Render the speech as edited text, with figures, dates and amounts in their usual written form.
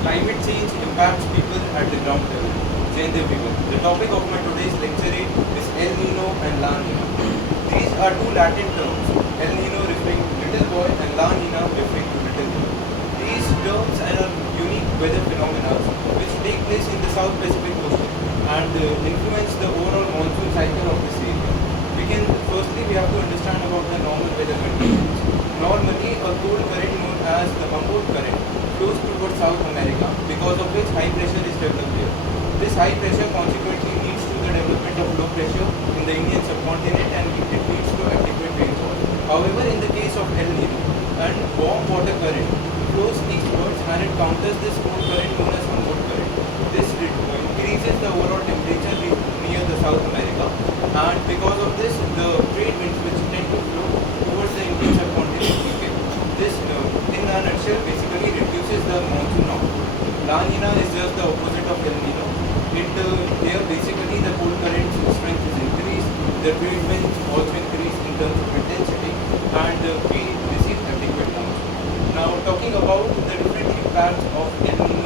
Climate change impacts people at the ground level. Jai Hind everyone. The topic of my today's lecturette is El Nino and La Nina. These are two Latin terms, El Nino referring to little boy and La Nina referring to little girl. These terms are unique weather phenomena which take place in the South Pacific Ocean and influence the overall monsoon cycle of this area. Firstly we have to understand about the normal weather conditions. Normally a cold current known as the Humboldt current flows towards South America, because of which high pressure is developed here. This high pressure consequently leads to the development of low pressure in the Indian subcontinent and it leads to adequate rainfall. However, in the case of El Nino, an warm water current flows eastwards and it counters this cold current known as Humboldt current. This increases the overall temperature near the South America, and because of this the trade winds which tend to flow towards the Indian subcontinent weaken. This in a nutshell basically reduces the monsoon output. La Nina is just the opposite of El Nino. Here basically the cold current's strength is increased, the trade winds also increase in terms of intensity, and we receive adequate monsoon. Now talking about the different impacts of El Nino